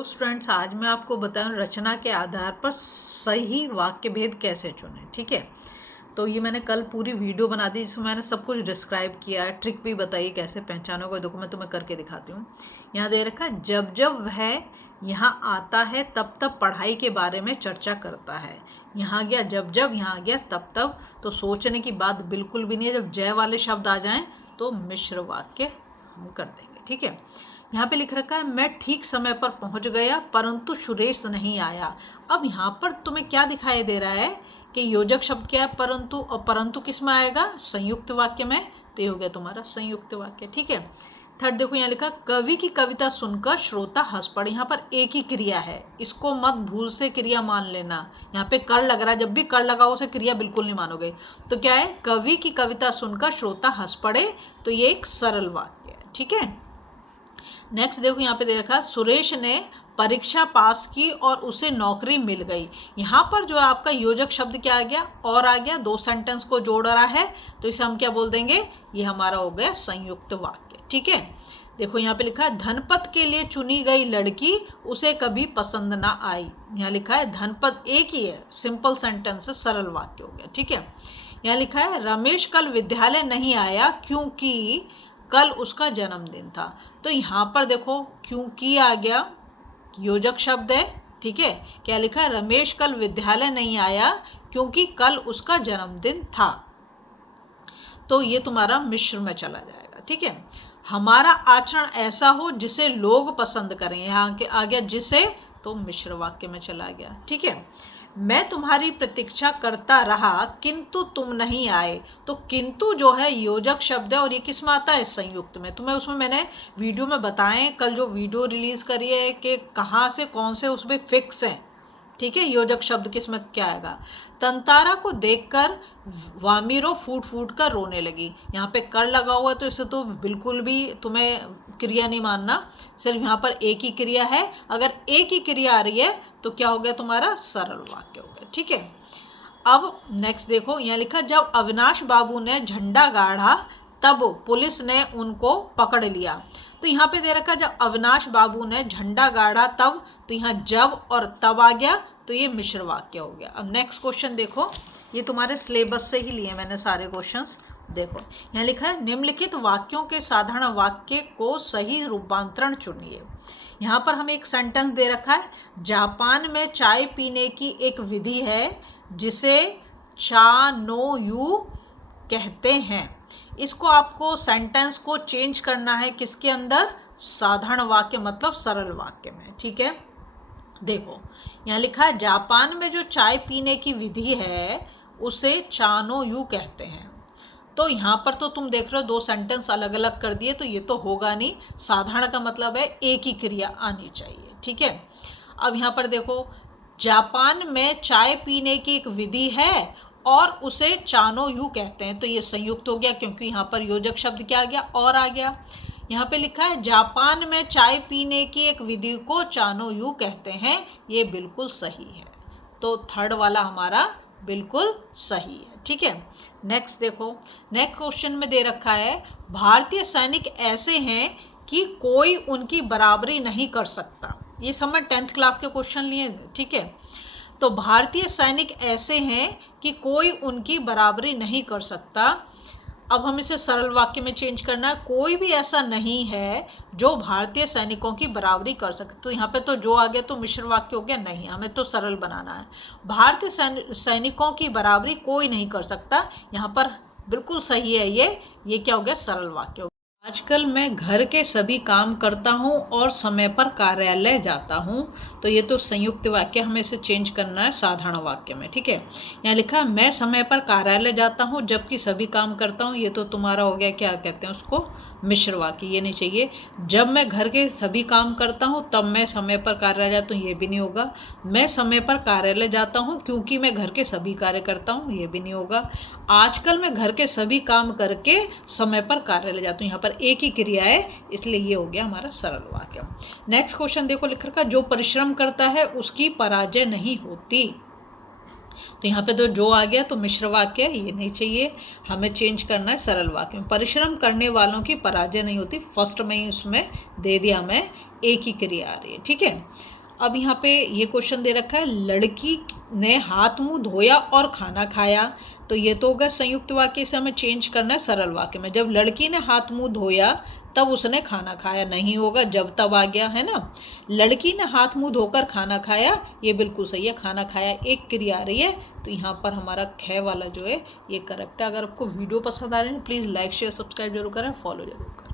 तो स्टूडेंट्स, आज मैं आपको बताऊं रचना के आधार पर सही वाक्य भेद कैसे चुनें। ठीक है, तो ये मैंने कल पूरी वीडियो बना दी जिसमें मैंने सब कुछ डिस्क्राइब किया है, ट्रिक भी बताई कैसे पहचानोगे। देखो मैं तुम्हें करके दिखाती हूँ। यहाँ दे रखा है, जब जब वह यहाँ आता है तब तब पढ़ाई के बारे में चर्चा करता है। यहाँ गया जब जब, यहाँ गया तब तब, तो सोचने की बात बिल्कुल भी नहीं है। जब जय वाले शब्द आ जाएं तो मिश्र वाक्य हम कर देंगे। ठीक है, यहाँ पे लिख रखा है, मैं ठीक समय पर पहुँच गया परंतु सुरेश नहीं आया। अब यहाँ पर तुम्हें क्या दिखाई दे रहा है कि योजक शब्द क्या है परंतु, और परंतु किस में आएगा? संयुक्त वाक्य में। तो ये हो गया तुम्हारा संयुक्त वाक्य। ठीक है, थर्ड देखो यहाँ लिखा, कवि की कविता सुनकर श्रोता हंस पड़े। यहाँ पर एक ही क्रिया है, इसको मत भूल से क्रिया मान लेना। यहाँ पे कर लग रहा है, जब भी कर लगा उसे क्रिया बिल्कुल नहीं मानोगे। तो क्या है? कवि की कविता सुनकर श्रोता हंस पड़े, तो ये एक सरल वाक्य है। ठीक है, नेक्स्ट देखो यहाँ पे दे रखा, सुरेश ने परीक्षा पास की और उसे नौकरी मिल गई। यहाँ पर जो है आपका योजक शब्द क्या आ गया? और आ गया, दो सेंटेंस को जोड़ रहा है, तो इसे हम क्या बोल देंगे? ये हमारा हो गया संयुक्त वाक्य। ठीक है, देखो यहाँ पे लिखा है, धनपत के लिए चुनी गई लड़की उसे कभी पसंद ना आई। यहाँ लिखा है धनपत एक ही है, सिंपल सेंटेंस है, सरल वाक्य हो गया। ठीक है, यहाँ लिखा है, रमेश कल विद्यालय नहीं आया क्योंकि कल उसका जन्मदिन था। तो यहाँ पर देखो क्योंकि आ गया, योजक शब्द है। ठीक है, क्या लिखा है? रमेश कल विद्यालय नहीं आया क्योंकि कल उसका जन्मदिन था। तो ये तुम्हारा मिश्र में चला जाएगा। ठीक है, हमारा आचरण ऐसा हो जिसे लोग पसंद करें। यहाँ के आ गया जिसे, तो मिश्र वाक्य में चला गया। ठीक है, मैं तुम्हारी प्रतीक्षा करता रहा किंतु तुम नहीं आए। तो किंतु जो है योजक शब्द है और ये किस में आता है? संयुक्त में। तुम्हें उसमें मैंने वीडियो में बताएं, कल जो वीडियो रिलीज़ करी है कि कहाँ से कौन से उसमें फिक्स हैं। ठीक है, योजक शब्द किस में क्या आएगा? तंतारा को देखकर वामीरो फूट फूट कर रोने लगी। यहाँ पे कर लगा हुआ, तो इसे तो बिल्कुल भी तुम्हें क्रिया नहीं मानना, सिर्फ यहाँ पर एक ही क्रिया है। अगर एक ही क्रिया आ रही है तो क्या हो गया तुम्हारा? सरल वाक्य हो गया। ठीक है, अब नेक्स्ट देखो, यहाँ लिखा, जब अविनाश बाबू ने झंडा गाड़ा तब पुलिस ने उनको पकड़ लिया। तो यहाँ पे दे रखा, जब अविनाश बाबू ने झंडा गाड़ा तब, तो यहाँ जब और तब आ गया, तो ये मिश्र वाक्य हो गया। अब नेक्स्ट क्वेश्चन देखो, ये तुम्हारे सिलेबस से ही लिए मैंने सारे क्वेश्चंस। देखो यहाँ लिखा है, निम्नलिखित वाक्यों के साधारण वाक्य को सही रूपांतरण चुनिए। यहाँ पर हमें एक सेंटेंस दे रखा है, जापान में चाय पीने की एक विधि है जिसे चा नो यू कहते हैं। इसको आपको सेंटेंस को चेंज करना है किसके अंदर? साधारण वाक्य मतलब सरल वाक्य में। ठीक है, देखो यहाँ लिखा है, जापान में जो चाय पीने की विधि है उसे चानो यू कहते हैं। तो यहाँ पर तो तुम देख रहे हो दो सेंटेंस अलग अलग कर दिए, तो ये तो होगा नहीं। साधारण का मतलब है एक ही क्रिया आनी चाहिए। ठीक है, अब यहाँ पर देखो, जापान में चाय पीने की एक विधि है और उसे चानो यू कहते हैं, तो ये संयुक्त हो गया क्योंकि यहाँ पर योजक शब्द क्या आ गया? और आ गया। यहाँ पे लिखा है, जापान में चाय पीने की एक विधि को चानो यू कहते हैं, ये बिल्कुल सही है। तो थर्ड वाला हमारा बिल्कुल सही है। ठीक है, नेक्स्ट देखो, नेक्स्ट क्वेश्चन में दे रखा है, भारतीय सैनिक ऐसे हैं कि कोई उनकी बराबरी नहीं कर सकता। ये सब मैं 10th क्लास के क्वेश्चन लिए। ठीक है, तो भारतीय सैनिक ऐसे हैं कि कोई उनकी बराबरी नहीं कर सकता। अब हम इसे सरल वाक्य में चेंज करना है, कोई भी ऐसा नहीं है जो भारतीय सैनिकों की बराबरी कर सके। तो यहाँ पे तो जो आ गया तो मिश्र वाक्य हो गया, नहीं, हमें तो सरल बनाना है। भारतीय सैनिकों की बराबरी कोई नहीं कर सकता, यहाँ पर बिल्कुल सही है। ये क्या हो गया? सरल वाक्य हो गया। आजकल मैं घर के सभी काम करता हूँ और समय पर कार्यालय जाता हूँ। तो ये तो संयुक्त वाक्य, हमें इसे चेंज करना है साधारण वाक्य में। ठीक है, यहाँ लिखा, मैं समय पर कार्यालय जाता हूँ जबकि सभी काम करता हूँ। ये तो तुम्हारा हो गया, क्या कहते हैं उसको? मिश्र वाक्य। ये नहीं चाहिए। जब मैं घर के सभी काम करता हूँ तब मैं समय पर कार्यालय जाता हूँ, ये भी नहीं होगा। मैं समय पर कार्यालय जाता हूँ क्योंकि मैं घर के सभी कार्य करता हूँ, ये भी नहीं होगा। आजकल मैं घर के सभी काम करके समय पर कार्यालय जाता हूँ, यहाँ पर एक ही क्रिया है, इसलिए ये हो गया हमारा सरल वाक्य। नेक्स्ट क्वेश्चन देखो, लिख रखा, जो परिश्रम करता है उसकी पराजय नहीं होती। तो यहाँ पे तो जो आ गया तो मिश्र वाक्य, ये नहीं चाहिए, हमें चेंज करना है सरल वाक्य में। परिश्रम करने वालों की पराजय नहीं होती, फर्स्ट में ही उसमें दे दिया हमें, एक ही क्रिया आ रही है, ठीक है। अब यहाँ पे ये क्वेश्चन दे रखा है, लड़की ने हाथ मुंह धोया और खाना खाया, तो ये तो होगा संयुक्त वाक्य से हमें चेंज करना है सरल वाक्य में। जब लड़की ने हाथ मुंह धोया तब उसने खाना खाया, नहीं होगा, जब तब आ गया है ना। लड़की ने हाथ मुंह धोकर खाना खाया, ये बिल्कुल सही है, खाना खाया एक क्रिया आ रही है, तो यहाँ पर हमारा ख वाला जो है ये करेक्ट है। अगर आपको वीडियो पसंद आ रही है प्लीज़ लाइक शेयर सब्सक्राइब जरूर करें, फॉलो जरूर करें।